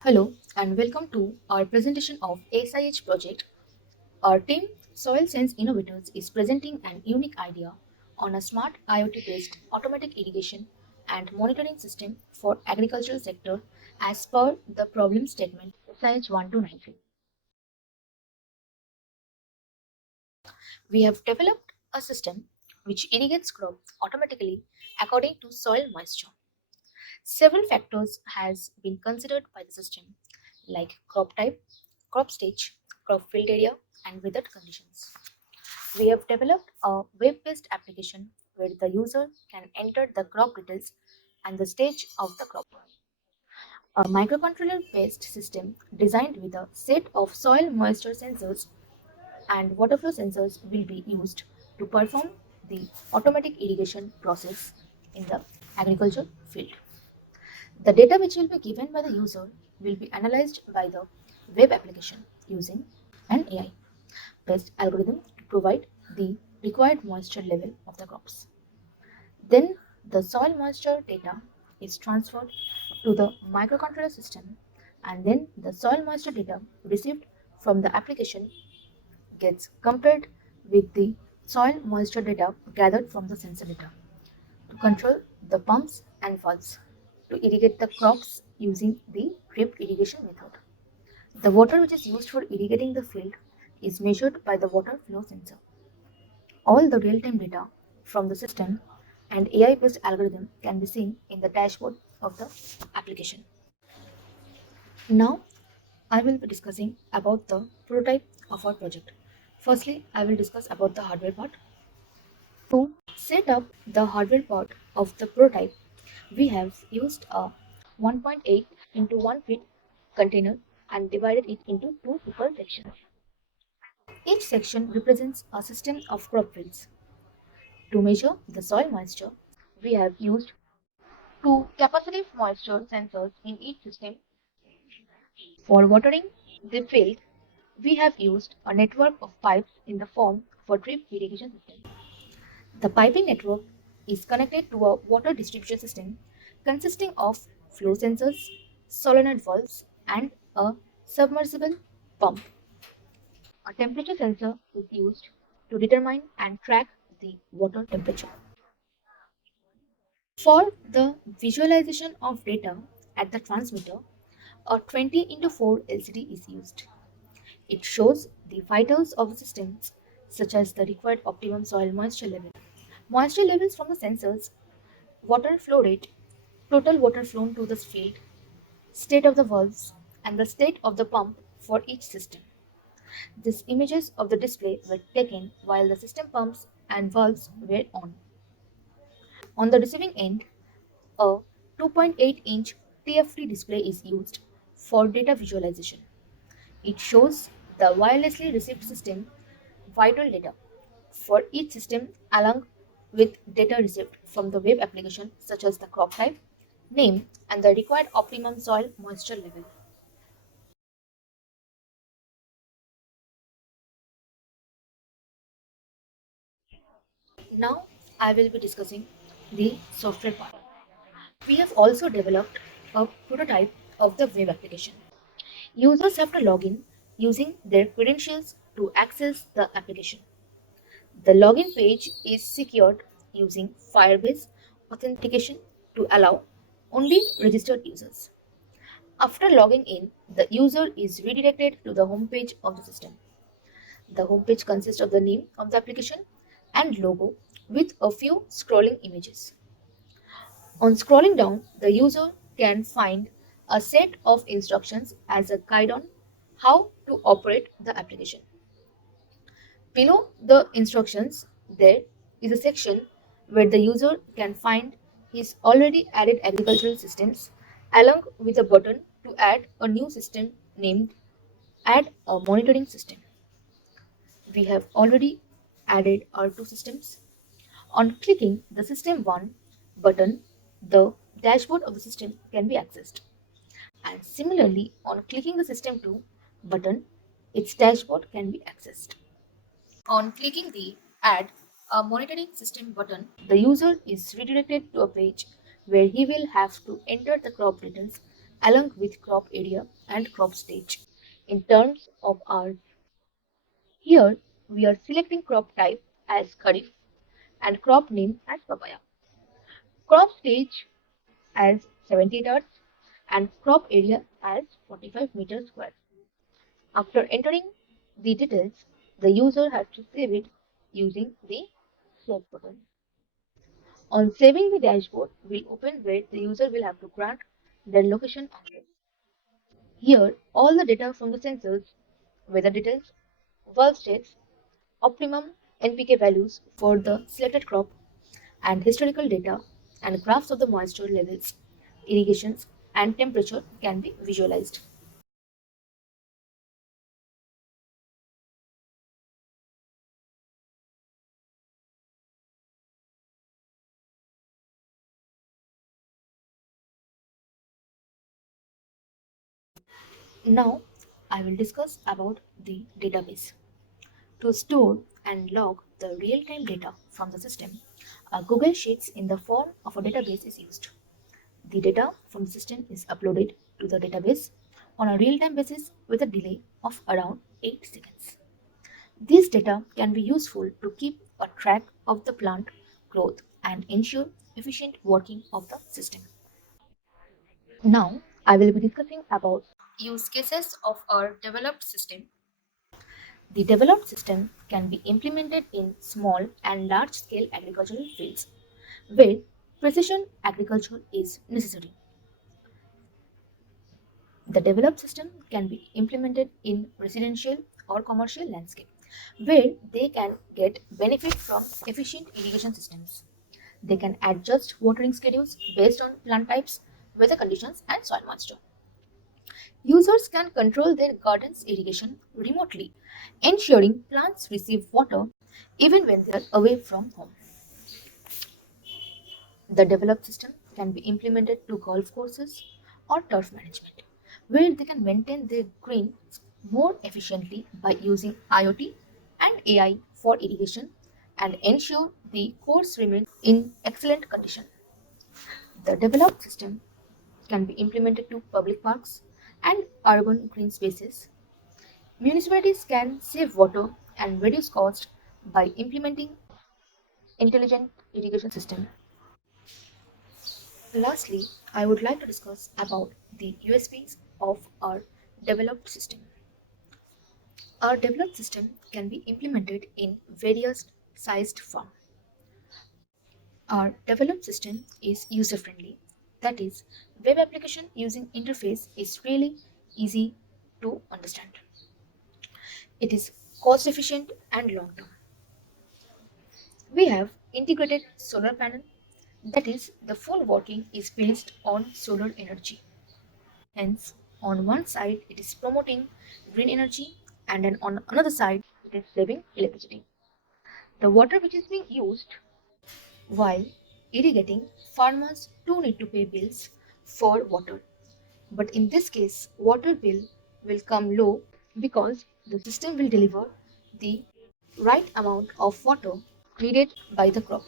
Hello and welcome to our presentation of SIH project. Our team SoilSense Innovators is presenting an unique idea on a smart IoT based automatic irrigation and monitoring system for agricultural sector as per the problem statement SIH1293. We have developed a system which irrigates crops automatically according to soil moisture. Several factors has been considered by the system like crop type, crop stage, crop field area, and weather conditions. We have developed a web-based application where the user can enter the crop details and the stage of the crop. A microcontroller-based system designed with a set of soil moisture sensors and water flow sensors will be used to perform the automatic irrigation process in the agriculture field. The data which will be given by the user will be analyzed by the web application using an AI based algorithm to provide the required moisture level of the crops. Then the soil moisture data is transferred to the microcontroller system, and then the soil moisture data received from the application gets compared with the soil moisture data gathered from the sensor data to control the pumps and valves to irrigate the crops using the drip irrigation method. The water which is used for irrigating the field is measured by the water flow sensor. All the real-time data from the system and AI-based algorithm can be seen in the dashboard of the application. Now, I will be discussing about the prototype of our project. Firstly, I will discuss about the hardware part. To set up the hardware part of the prototype, we have used a 1.8 into 1 feet container and divided it into two equal sections. Each section represents a system of crop fields. To measure the soil moisture, we have used two capacitive moisture sensors in each system. For watering the field, we have used a network of pipes in the form of a drip irrigation system. The piping network is connected to a water distribution system consisting of flow sensors, solenoid valves, and a submersible pump. A temperature sensor is used to determine and track the water temperature. For the visualization of data at the transmitter, a 20 into 4 LCD is used. It shows the vitals of the systems such as the required optimum soil moisture levels from the sensors, water flow rate, total water flown to the field, state of the valves, and the state of the pump for each system. These images of the display were taken while the system pumps and valves were on. On the receiving end, a 2.8-inch TFT display is used for data visualization. It shows the wirelessly received system vital data for each system along with data received from the web application such as the crop type, name, and the required optimum soil moisture level. Now I will be discussing the software part. We have also developed a prototype of the web application. Users have to log in using their credentials to access the application. The login page is secured using Firebase authentication to allow only registered users. After logging in, the user is redirected to the home page of the system. The home page consists of the name of the application and logo with a few scrolling images. On scrolling down, the user can find a set of instructions as a guide on how to operate the application. Below the instructions, there is a section where the user can find his already added agricultural systems along with a button to add a new system named Add a Monitoring System. We have already added our two systems. On clicking the System 1 button, the dashboard of the system can be accessed. And similarly, on clicking the System 2 button, its dashboard can be accessed. On clicking the Add a Monitoring System button, the user is redirected to a page where he will have to enter the crop details along with crop area and crop stage. In terms of hours, here we are selecting crop type as Kharif and crop name as papaya. Crop stage as 78 hours and crop area as 45 meters square. After entering the details, the user has to save it using the save button. On saving, the dashboard will open where the user will have to grant their location address. Here, all the data from the sensors, weather details, valve states, optimum NPK values for the selected crop, and historical data and graphs of the moisture levels, irrigations, and temperature can be visualized. Now, I will discuss about the database. To store and log the real-time data from the system, a Google Sheets in the form of a database is used. The data from the system is uploaded to the database on a real-time basis with a delay of around 8 seconds. This data can be useful to keep a track of the plant growth and ensure efficient working of the system. Now, I will be discussing about use cases of our developed system. The developed system can be implemented in small and large scale agricultural fields where precision agriculture is necessary. The developed system can be implemented in residential or commercial landscape where they can get benefit from efficient irrigation systems. They can adjust watering schedules based on plant types, weather conditions, and soil moisture. Users can control their garden's irrigation remotely, ensuring plants receive water even when they are away from home. The developed system can be implemented to golf courses or turf management, where they can maintain their greens more efficiently by using IoT and AI for irrigation and ensure the course remains in excellent condition. The developed system can be implemented to public parks and urban green spaces. Municipalities can save water and reduce cost by implementing intelligent irrigation system. Lastly, I would like to discuss about the USPs of our developed system. Our developed system can be implemented in various sized form. Our developed system is user friendly. That is, web application using interface is really easy to understand. It is cost efficient and long term. We have integrated solar panel, that is, the full working is based on solar energy. Hence, on one side it is promoting green energy and then on another side it is saving electricity. The water which is being used while irrigating, farmers do need to pay bills for water. But in this case, water bill will come low because the system will deliver the right amount of water needed by the crop.